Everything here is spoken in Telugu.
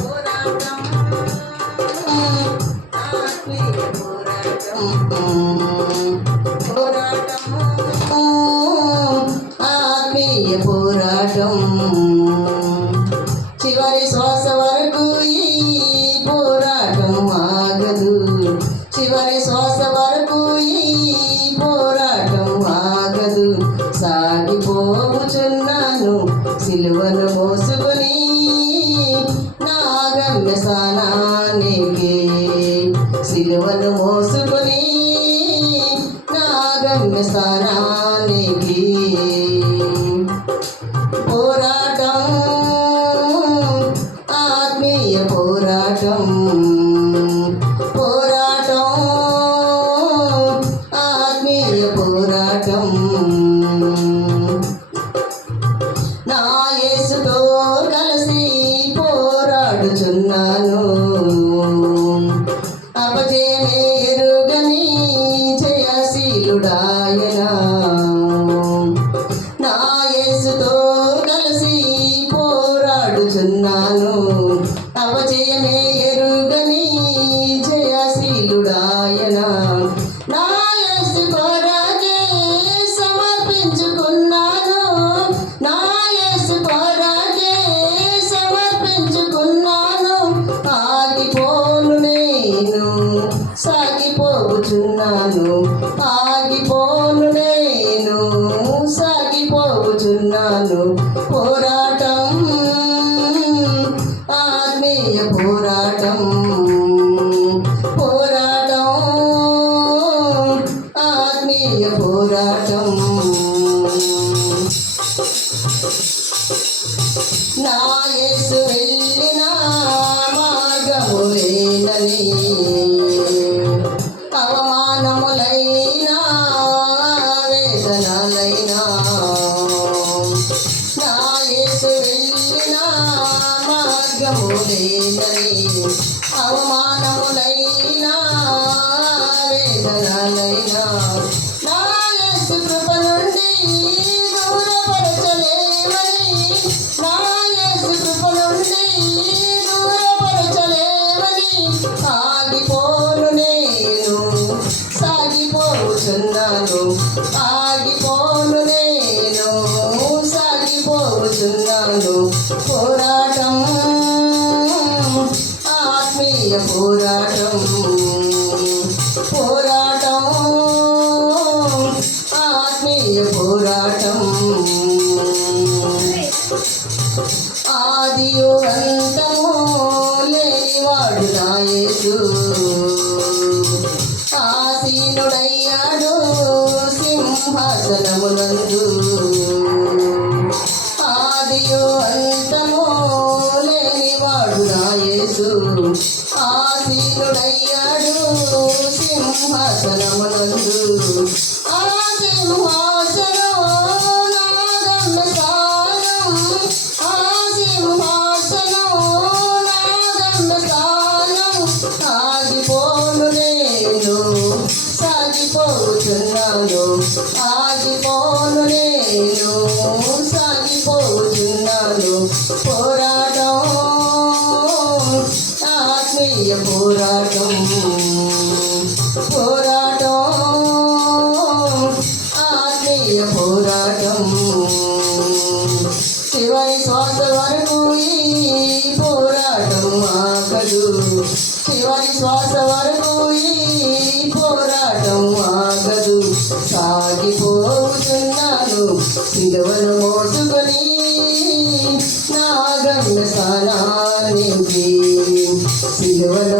పోరాటం ఆత్మీయ పోరాటం ఆత్మీయ పోరాటం చివరి శ్వాస వరకు ఈ పోరాటం ఆగదు చివరి శ్వాస వరకు ఈ పోరాటం ఆగదు సాగిపోవుచున్నాను సిలువను మోసుకొని నా గమ్యస్థానానికి సిలువను మోసుకొని నా గమ్యస్థానానికి పోరాటం ఆత్మీయ పోరాటం పోరాటం ఆత్మీయ పోరాటం నా యేసుతో కలిసి పోరాడుచున్నాను అపజయమే ఎరుగని జయశీలుడాయన నా యేసుతో కలిసి పోరాడుచున్నాను అపజయమే ఎరుగని జయశీలుడాయన నా యేసు కొరకే సమర్పించుకున్నాను నా యేసు కొరకే సమర్పించుకున్నాను ఆగిపోను నేను సాగిపోచున్నాను ఆగిపోను నేను సాగిపోచున్నాను పోరాటం ఆత్మీయ పోరాటం పోరాటం ఆత్మీయ పోరాటం నా యేసు వెళ్ళిన మార్గములేనని అవమానములైనా వేదనలైనా నా యేసు వెళ్ళిన మార్గములేనని అవమానములైనా వేదనలైనా నా యేసు కృప నుండి దూరపరచలేమని నా యేసు కృప నుండి దూరపరచలేమని ఆగిపోను నేను సాగిపోచున్నాను ఆగిపోను నేను సాగిపోచున్నాను పోరాటం ఆత్మీయ పోరాటం పోరాటం ఆత్మీయ పోరాటం ఆదియు అంతము లేనివాడు నా యేసు ఆసీనుడయ్యాడు సింహాసనమునందు ఆదియు అంతము లేనివాడు నా యేసు ఆసీనుడయ్యాడు సింహాసనమునందు ఆ సింహాసనం నా గమ్యస్థానం ఆ సింహాసనం నా గమ్యస్థానం ఆగిపోను నేను సాగిపోచున్నాను ఆగిపోను నేను సాగిపోచున్నాను పోరాటం ఆత్మీయ పోరాటం పోరాటం ఆత్మీయ పోరాటం చివరి శ్వాస వరకు ఈ పోరాటం ఆగదు చివరి శ్వాస వరకు ఈ పోరాటం ఆగదు సాగిపోతున్నాను సిలువను మోసుకొని నా గమ్యస్థానానికి సిలువను